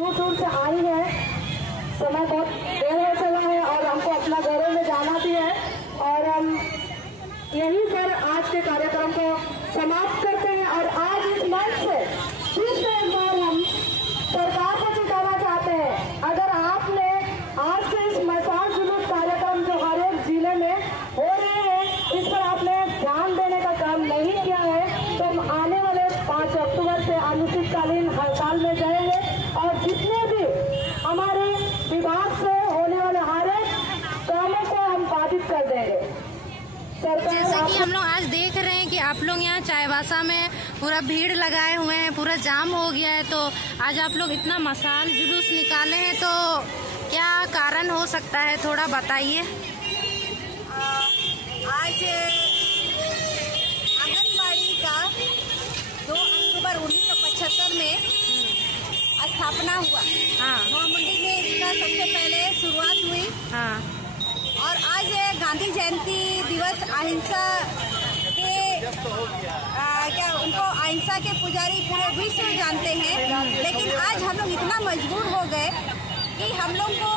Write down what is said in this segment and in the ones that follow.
दूर दूर से आई है। समय बहुत देर हो चला है और हमको अपना घरों में जाना भी है और हम यहीं पर आज के कार्यक्रम को समाप्त करते हैं। और आज इस मंच से फिर से एक बार हम सरकार को चेताना चाहते हैं, अगर आपने आज के इस मसाल जुलूस कार्यक्रम जो हर एक जिले में हो रहे हैं इस पर आपने ध्यान देने का काम नहीं किया है तो हम आने वाले 5 अक्टूबर से अनिश्चितकालीन हड़ताल में जाएंगे और जितने भी हमारे विभाग से होने वाले हर एक कामों को हम बाधित कर देंगे। जैसे कि हम लोग आज देख रहे हैं कि आप लोग यहाँ चाईबासा में पूरा भीड़ लगाए हुए हैं, पूरा जाम हो गया है, तो आज आप लोग इतना मसाल जुलूस निकाले हैं तो क्या कारण हो सकता है, थोड़ा बताइए। आज आंगनबाड़ी का 2 अक्टूबर 1975 में स्थापना हुआ। हाँ। नौमुंडी में इसका सबसे पहले शुरुआत हुई। हाँ। और आज गांधी जयंती दिवस अहिंसा के उनको अहिंसा के पुजारी पूरे विश्व जानते हैं, लेकिन आज हम लोग इतना मजबूर हो गए कि हम लोग को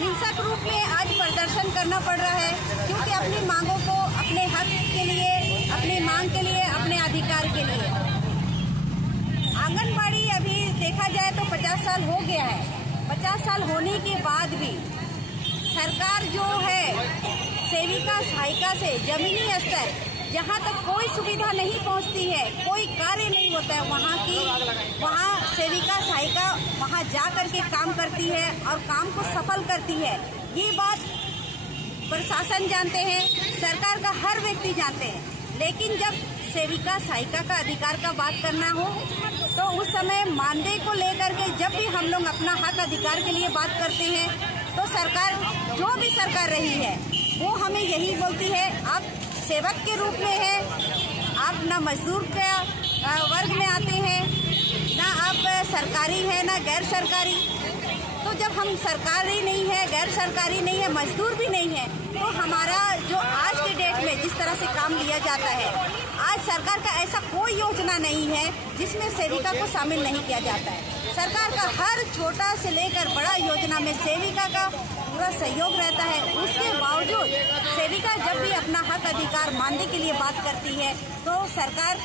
हिंसक रूप में आज प्रदर्शन करना पड़ रहा है, क्योंकि अपनी मांगों को, अपने हक के लिए, अपनी मांग के लिए, अपने अधिकार के लिए। आंगनबाड़ी अभी देखा जाए तो 50 साल हो गया है। 50 साल होने के बाद भी सरकार जो है सेविका सहायिका से जमीनी स्तर जहाँ तक कोई सुविधा नहीं पहुँचती है, कोई कार्य नहीं होता है, वहाँ सेविका सहायिका वहाँ जा करके काम करती है और काम को सफल करती है। ये बात प्रशासन जानते हैं, सरकार का हर व्यक्ति जानते हैं, लेकिन जब सेविका सहायिका का अधिकार का बात करना हो तो उस समय मानदेय को लेकर के जब भी हम लोग अपना हक अधिकार के लिए बात करते हैं तो सरकार, जो भी सरकार रही है, वो हमें यही बोलती है, आप सेवक के रूप में है, आप ना मजदूर के वर्ग में आते हैं, ना आप सरकारी है ना गैर सरकारी। तो जब हम सरकारी नहीं है, गैर सरकारी नहीं है, मजदूर भी नहीं है, तो हमारा जो आज के डेट में जिस तरह से काम लिया जाता है, आज सरकार का ऐसा कोई योजना नहीं है जिसमें सेविका को शामिल नहीं किया जाता है। सरकार का हर छोटा से लेकर बड़ा योजना में सेविका का पूरा सहयोग रहता है। उसके बावजूद सेविका जब भी अपना हक अधिकार मानने के लिए बात करती है तो सरकार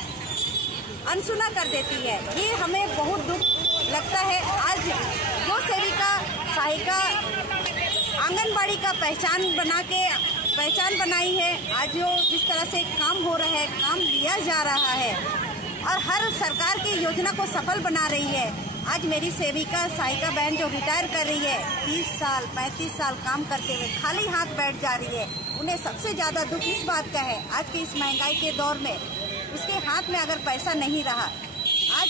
अनसुना कर देती है। ये हमें बहुत दुख लगता है। आज जो सेविका सहायिका आंगनबाड़ी का पहचान बनाई है, आज जो जिस तरह से काम हो रहा है, काम लिया जा रहा है और हर सरकार की योजना को सफल बना रही है। आज मेरी सेविका सहायिका बहन जो रिटायर कर रही है, 30 साल 35 साल काम करते हुए खाली हाथ बैठ जा रही है, उन्हें सबसे ज्यादा दुख इस बात का है, आज की इस महंगाई के दौर में उसके हाथ में अगर पैसा नहीं रहा, आज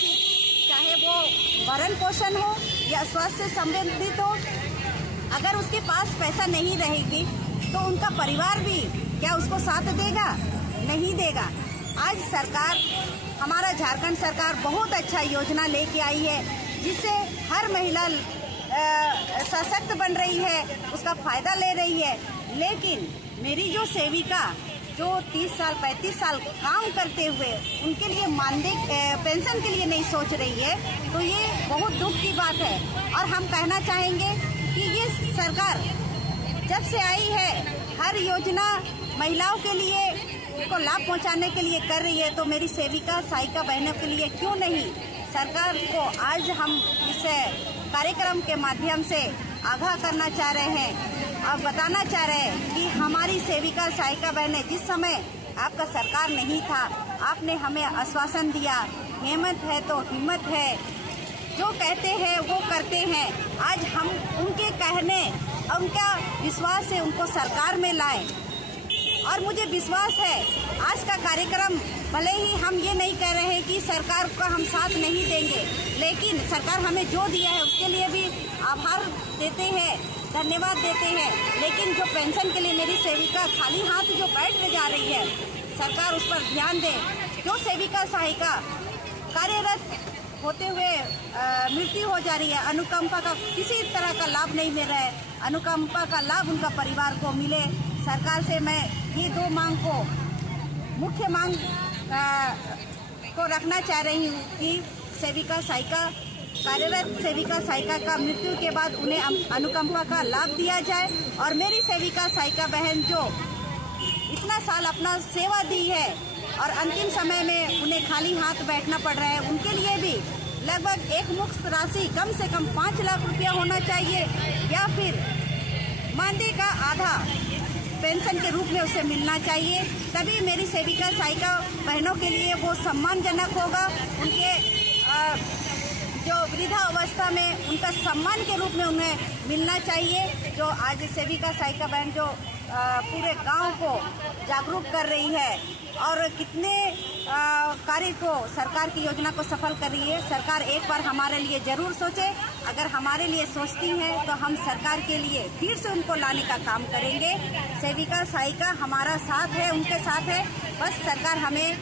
चाहे वो भरण पोषण हो या स्वास्थ्य से संबंधित हो, अगर उसके पास पैसा नहीं रहेगी तो उनका परिवार भी क्या उसको साथ देगा? नहीं देगा। आज सरकार, हमारा झारखंड सरकार बहुत अच्छा योजना लेके आई है जिससे हर महिला सशक्त बन रही है, उसका फायदा ले रही है। लेकिन मेरी जो सेविका जो 30 साल 35 साल काम करते हुए उनके लिए मानदेय पेंशन के लिए नहीं सोच रही है, तो ये बहुत दुख की बात है। और हम कहना चाहेंगे कि ये सरकार जब से आई है हर योजना महिलाओं के लिए को लाभ पहुंचाने के लिए कर रही है, तो मेरी सेविका सहायिका बहनों के लिए क्यों नहीं? सरकार को आज हम इस कार्यक्रम के माध्यम से आगाह करना चाह रहे हैं और बताना चाह रहे हैं कि हमारी सेविका सहायिका बहनें, जिस समय आपका सरकार नहीं था, आपने हमें आश्वासन दिया, हिम्मत है तो हिम्मत है, जो कहते हैं वो करते हैं। आज हम उनके कहने, उनका विश्वास से उनको सरकार में लाएं। और मुझे विश्वास है आज का कार्यक्रम, भले ही हम ये नहीं कह रहे हैं कि सरकार का हम साथ नहीं देंगे, लेकिन सरकार हमें जो दिया है उसके लिए भी आभार देते हैं, धन्यवाद देते हैं। लेकिन जो पेंशन के लिए मेरी सेविका खाली हाथ जो बैठ जा रही है, सरकार उस पर ध्यान दे। जो सेविका सहायिका कार्यरत होते हुए मृत्यु हो जा रही है, अनुकंपा का किसी तरह का लाभ नहीं मिल रहा है, अनुकंपा का लाभ उनका परिवार को मिले। सरकार से मैं ये 2 मांग को, मुख्य मांग को रखना चाह रही हूँ कि सेविका सहायिका कार्यरत सेविका सहायिका का मृत्यु के बाद उन्हें अनुकंपा का लाभ दिया जाए और मेरी सेविका सहायिका बहन जो इतना साल अपना सेवा दी है और अंतिम समय में उन्हें खाली हाथ बैठना पड़ रहा है, उनके लिए भी लगभग एक मुश्त राशि कम से कम 5 लाख रुपया होना चाहिए या फिर मानदेय का आधा पेंशन के रूप में उसे मिलना चाहिए। तभी मेरी सेविका सहायिका बहनों के लिए वो सम्मानजनक होगा। उनके जो वृद्धावस्था में उनका सम्मान के रूप में उन्हें मिलना चाहिए। जो आज सेविका सहायिका बहन जो पूरे गांव को जागरूक कर रही है और कितने कार्य को सरकार की योजना को सफल कर रही है। सरकार एक बार हमारे लिए जरूर सोचे। अगर हमारे लिए सोचती है तो हम सरकार के लिए फिर से उनको लाने का काम करेंगे। सेविका सहायिका हमारा साथ है, उनके साथ है। बस सरकार हमें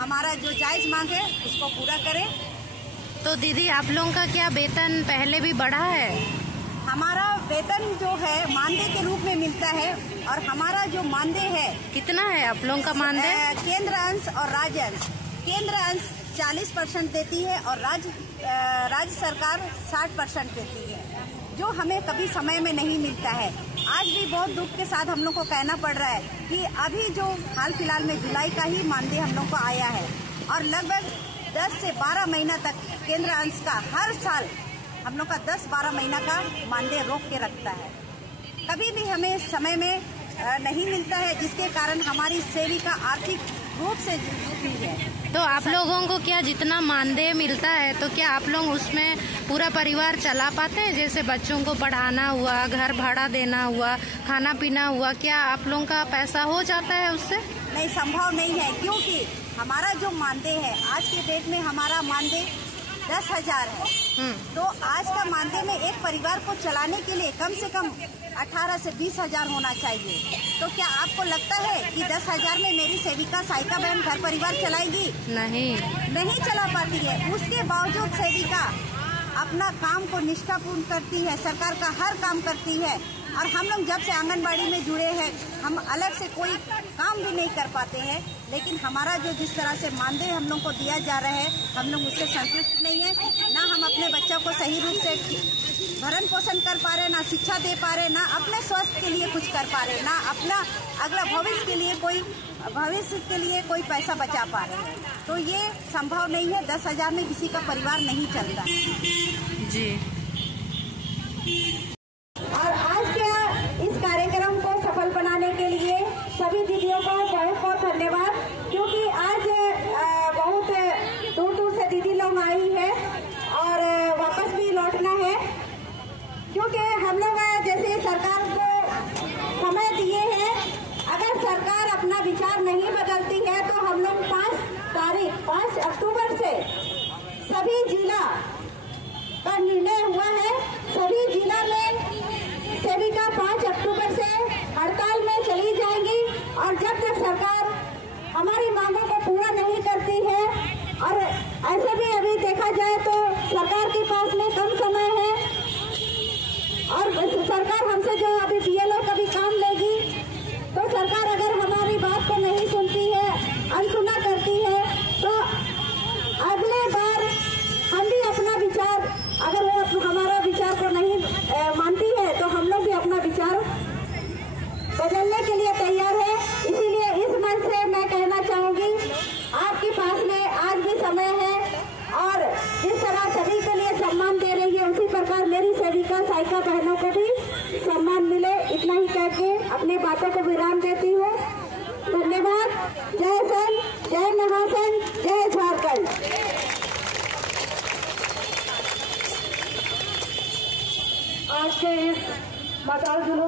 हमारा जो जायज मांग है उसको पूरा करे। तो दीदी आप लोगों का क्या वेतन पहले भी बढ़ा है? हमारा वेतन जो है मानदेय के रूप में मिलता है और हमारा जो मानदेय है कितना है आप लोगों का मानदेय? केंद्र अंश और राज्य अंश। केंद्र अंश 40% देती है और राज्य सरकार 60% देती है, जो हमें कभी समय में नहीं मिलता है। आज भी बहुत दुख के साथ हम लोग को कहना पड़ रहा है कि अभी जो हाल फिलहाल में जुलाई का ही मानदेय हम लोग को आया है और लगभग 10 से 12 महीना तक केंद्र अंश का हर साल हम लोग का 10-12 महीना का मानदेय रोक के रखता है। कभी भी हमें समय में नहीं मिलता है, जिसके कारण हमारी सेविका आर्थिक रूप से जुड़ी है। तो आप लोगों को क्या जितना मानदेय मिलता है तो क्या आप लोग उसमें पूरा परिवार चला पाते हैं? जैसे बच्चों को पढ़ाना हुआ, घर भाड़ा देना हुआ, खाना पीना हुआ, क्या आप लोगों का पैसा हो जाता है उससे? नहीं, संभव नहीं है, क्योंकि हमारा जो मानदेय है आज के डेट में हमारा मानदेय 10,000 है। तो आज का मानदेय में एक परिवार को चलाने के लिए कम से कम 18 से 20,000 होना चाहिए। तो क्या आपको लगता है कि 10,000 में मेरी सेविका सहायिका बहन घर परिवार चलाएगी? नहीं चला पाती है। उसके बावजूद सेविका अपना काम को निष्ठापूर्ण करती है, सरकार का हर काम करती है। और हम लोग जब से आंगनबाड़ी में जुड़े हैं हम अलग से कोई काम भी नहीं कर पाते हैं, लेकिन हमारा जो जिस तरह से मानदेय हम लोग को दिया जा रहा है हम लोग उससे संतुष्ट नहीं है। ना हम अपने बच्चों को सही रूप से भरण पोषण कर पा रहे, ना शिक्षा दे पा रहे, ना अपने स्वास्थ्य के लिए कुछ कर पा रहे, ना अपना अगला भविष्य के लिए कोई पैसा बचा पा रहे हैं। तो ये संभव नहीं है। 10,000 में किसी का परिवार नहीं चलता जी। और आज के इस कार्यक्रम को सफल बनाने के लिए सभी दीदियों का बहुत बहुत धन्यवाद, क्योंकि आज बहुत दूर दूर से दीदी लोग आई है और वापस भी लौटना है। क्योंकि हम लोग जैसे सरकार को समय दिए हैं, अगर सरकार अपना विचार नहीं बदलती है तो हम लोग 5 अक्टूबर से सभी जिला का निर्णय हुआ है। सभी जिला में सेविका 5 अक्टूबर से हड़ताल में चली जाएंगी और जब तक सरकार हमारी मांगों को पूरा नहीं करती है, और ऐसे भी अभी देखा जाए तो सरकार के पास में कम समय है और सरकार हमसे जो अभी BLO का भी काम लेगी, तो सरकार अगर हमारी बात को नहीं सुनती है, अनसुना करती है, तो अगले बार हम भी अपना विचार, अगर वो हमारा विचार को नहीं मानती है तो हम लोग भी अपना विचार बदलने के लिए तैयार है। इसीलिए इस मंच से मैं कहना चाहूंगी, आपके पास में आज भी समय है और जिस तरह सभी के लिए सम्मान दे रही है उसी प्रकार मेरी सेविका सहायिका बहनों को भी सम्मान मिले। इतना ही कह के अपनी बातों को विराम देती हूँ। धन्यवाद। जय सन, जय महासन, जय झारखंड। आज के इस मसाल जुलूस